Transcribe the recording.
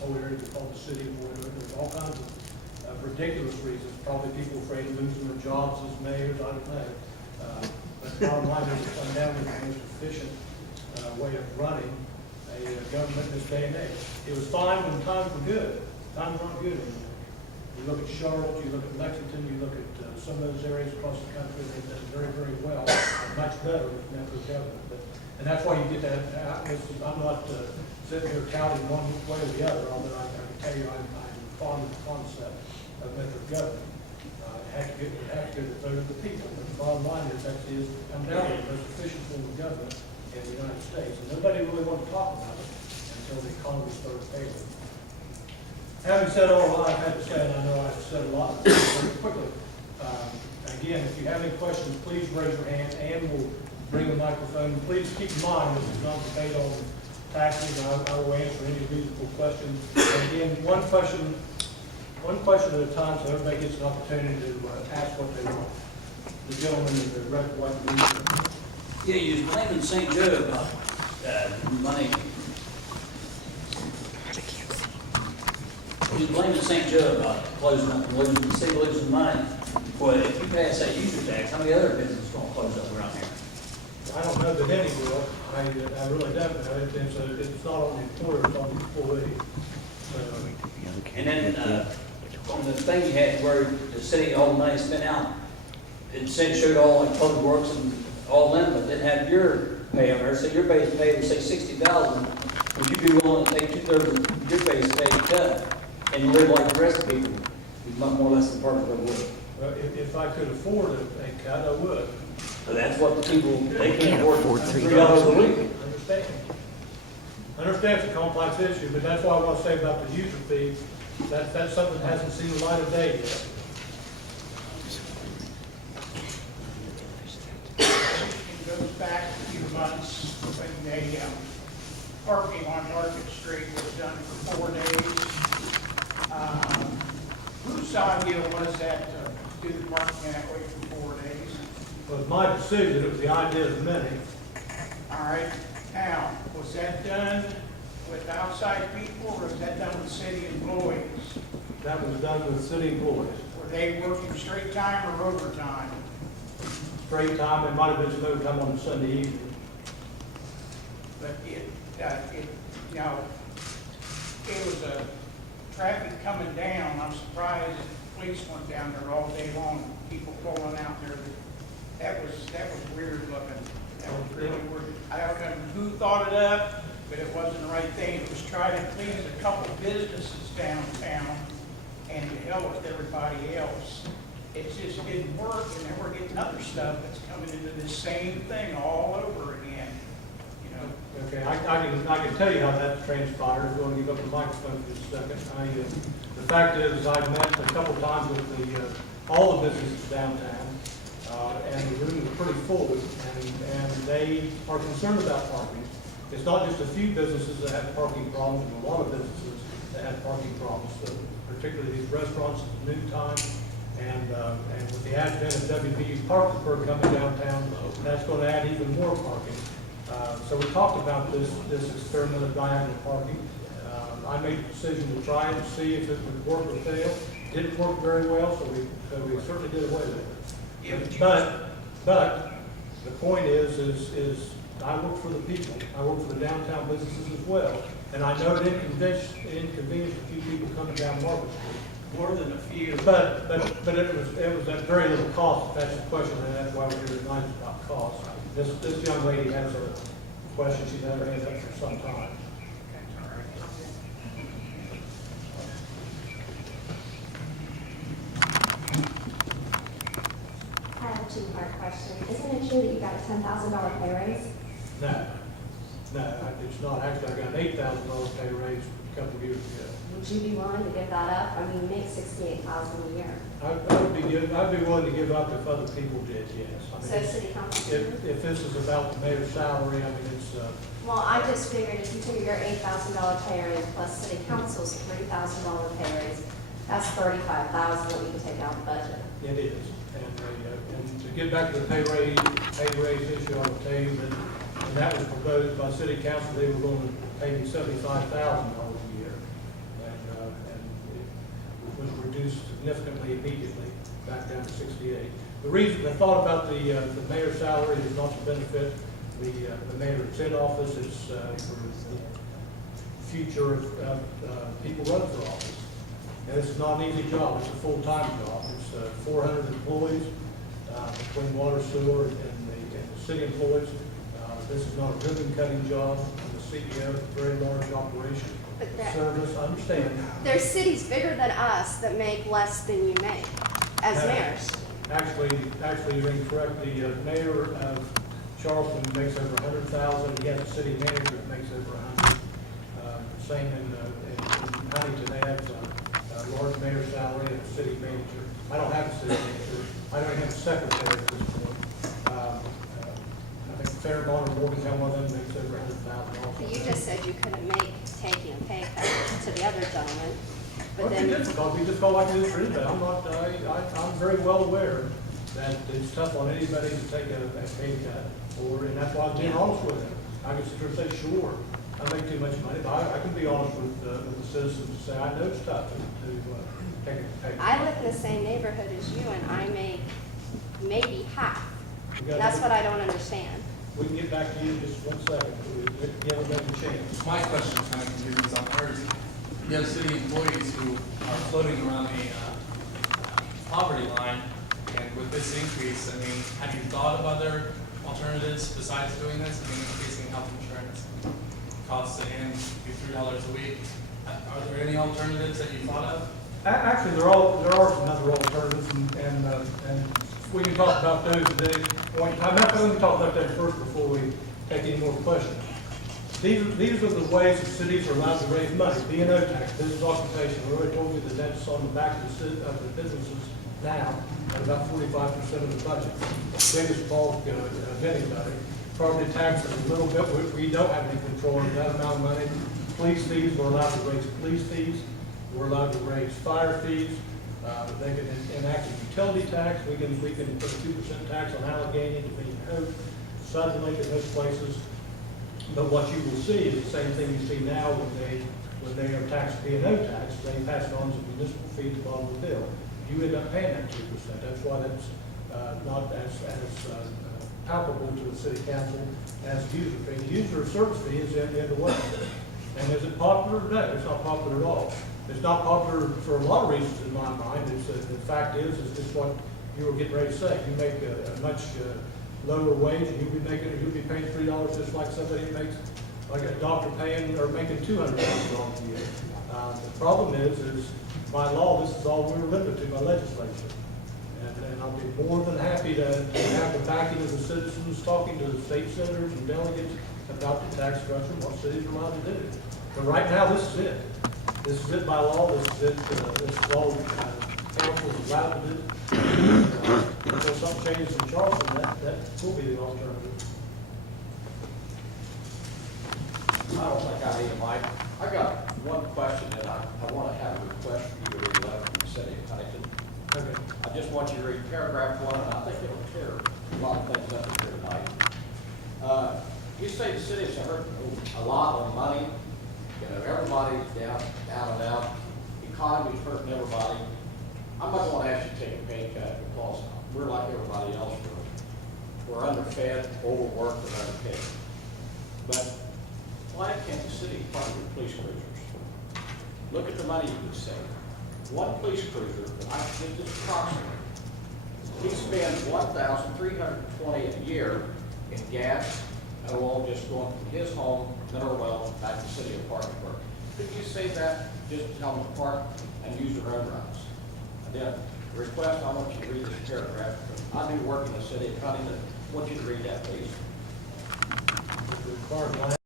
whole area called the city of Newell. There's all kinds of ridiculous reasons. Probably people afraid of losing their jobs as mayors, I don't know. But the bottom line is it's undoubtedly the most efficient way of running a government in this day and age. It was fine when times were good. Times aren't good anymore. You look at Charlotte, you look at Lexington, you look at some of those areas across the country, they've done very, very well, much better with metro government. And that's why you get that. I'm not sitting here touting one way or the other, although I can tell you I'm fond of the concept of metro government. It has to get the vote of the people. But the bottom line is that is undoubtedly the most efficient form of government in the United States. And nobody really wanted to talk about it until the economy started failing. Having said all I've had to say, and I know I've said a lot very quickly, again, if you have any questions, please raise your hand and we'll bring the microphone. Please keep in mind this is not a debate on taxes. I will answer any reasonable questions. And again, one question at a time so everybody gets an opportunity to ask what they want. The gentleman in the red, white, and blue. Yeah, you was blaming St. Joe about money. You was blaming St. Joe about closing up and losing, the city losing money. Well, if you pass that user tax, how many other businesses are going to close up around here? I don't know that any will. I really don't know. It's not on the employer, it's on the employee. And then on the thing you had where the city, all the money spent out, it said showed all like public works and all them, but didn't have your pay on there. So your base pay was say 60,000. Would you be willing to take 2/3 of your base pay cut and live like the rest of the people? It's much more or less than part of what would. Well, if I could afford a cut, I would. So that's what the people, they can't afford $3 a week. Understand it's a complex issue, but that's why I want to say about the user fee, that's something that hasn't seen the light of day yet. It goes back a few months when the parking on Market Street was done for 4 days. Whose idea was that to do the parking that way for 4 days? It was my decision, it was the idea of many. All right, now, was that done with outside people or was that done with city employees? That was done with city employees. Were they working straight time or overtime? Straight time, it might have been some overtime on a Sunday evening. But it was a traffic coming down. I'm surprised that the police went down there all day long, people pulling out there. That was weird looking. That was really weird. I don't know who thought it up, but it wasn't the right thing. It was trying to please a couple businesses downtown and to hell with everybody else. It just didn't work, and then we're getting other stuff that's coming into this same thing all over again. You know. Okay, I can tell you how that transpired. I'm going to give up the microphone for just a second. The fact is, I've met a couple times with all the businesses downtown, and the rooms are pretty full, and they are concerned about parking. It's not just a few businesses that have parking problems, and a lot of businesses that have parking problems, particularly these restaurants at noon time. And with the advent of WVU Parkersburg coming downtown, that's going to add even more parking. So we talked about this experiment of diagonal parking. I made the decision to try it and see if it would work or fail. It didn't work very well, so we certainly did away with it. But the point is I work for the people. I work for the downtown businesses as well, and I know it inconvenienced a few people coming down Market Street. More than a few. But it was at very little cost. If that's the question, and that's why we're here tonight is about cost. This young lady has a question she's had her hand up for some time. I have a two-part question. Isn't it true that you got a $10,000 pay raise? No, it's not. Actually, I got an $8,000 pay raise a couple of years ago. Would you be willing to give that up? I mean, you make $68,000 a year. I'd be willing to give up if other people did, yes. I mean, So city council? if this is about the mayor's salary, I mean, it's, Well, I just figured if you took your $8,000 pay raise plus city council's $3,000 pay raise, that's $35,000 that we can take out of the budget. it is. And to get back to the pay raise issue, I will tell you that when that was proposed by city council, they were going to pay me $75,000 a year. significantly immediately, back down to 68. The thought about the mayor's salary is not to benefit the mayor that's in office, it's for the future of people running for office. And this is not an easy job, it's a full-time job. It's 400 employees between water, sewer, and the city employees. This is not a ribbon-cutting job. I'm the CEO of a very large operation. But Service, I understand. there's cities bigger than us that make less than you make as mayors. Actually, you're incorrect. The mayor of Charleston makes over 100,000. He has a city manager that makes over 100. Same in Huntington, they have a large mayor's salary and a city manager. I don't have a city manager. I don't have a secretary at this point. I think Fairmont or Morgantown, one of them makes over 100,000 also. You just said you couldn't make taking a pay cut to the other gentleman, but Well, then. it's difficult. We just felt like it is really bad. I'm very well aware that it's tough on anybody to take a pay cut, and that's why I'm being honest with them. I can sit here and say, sure, I make too much money, but I can be honest with the citizens and say, I know it's tough to take a pay cut. I live in the same neighborhood as you and I make maybe half. That's what I don't understand. We can get back to you in just 1 second. Give them a chance. My question kind of continues on hers. You have city employees who are floating around the poverty line, and with this increase, I mean, have you thought of other alternatives besides doing this? I mean, increasing health insurance costs and $3 a week. Are there any alternatives that you thought of? Actually, there are some other alternatives, and we can talk about those today. I'm not going to talk about that first before we take any more questions. These are the ways that cities are allowed to raise money. B&O tax, business occupation. I already told you that that's on the back of the businesses now at about 45% of the budget. Biggest bulk of anybody. Property tax is a little bit. We don't have any control of that amount of money. Police fees, we're allowed to raise police fees. We're allowed to raise fire fees. They can enact a utility tax. We can put a 2% tax on Allegheny, Dominion Hope, Southern Lake, and those places. But what you will see is the same thing you see now when they are taxed B&O tax. They pass it on as a municipal fee to the bottom of the bill. You end up paying that 2%. That's why that's not as palpable to the city council as user fee. The user service fee is in the way. And is it popular? No, it's not popular at all. It's not popular for a lot of reasons in my mind. The fact is just what you were getting ready to say. You make a much lower wage, and you'll be paying $3 just like somebody who makes, like a doctor making $200 a year. The problem is by law, this is all we're limited to by legislation. And I'll be more than happy to have the backing of the citizens talking to the state senators and delegates about the tax structure and what cities are allowed to do. But right now, this is it. This is it by law. This is it. This is all council is allowed to do. Until something changes in Charleston, that will be the alternative. I don't think I need a mic. I got one question, and I want to have a request for you to read a letter from the city of Huntington. Okay. I just want you to read paragraph 1, and I think it'll clear a lot of things up here tonight. You say the city has hurt a lot on money. You know, everybody's down and out. The economy's hurting everybody. I'm not going to ask you to take a pay cut because we're like everybody else. We're underfed, overworked, and underpaid. But why can't the city fund your police cruisers? Look at the money you can save. One police cruiser, I did this approximately, he spends $1,320 a year in gas and oil just going from his home, mineral well, back to the city of Parkersburg. Could you save that just to come to the park and use your own routes? And then, the request, I want you to read this paragraph. I do work in the city of Huntington. I want you to read that, please. As far as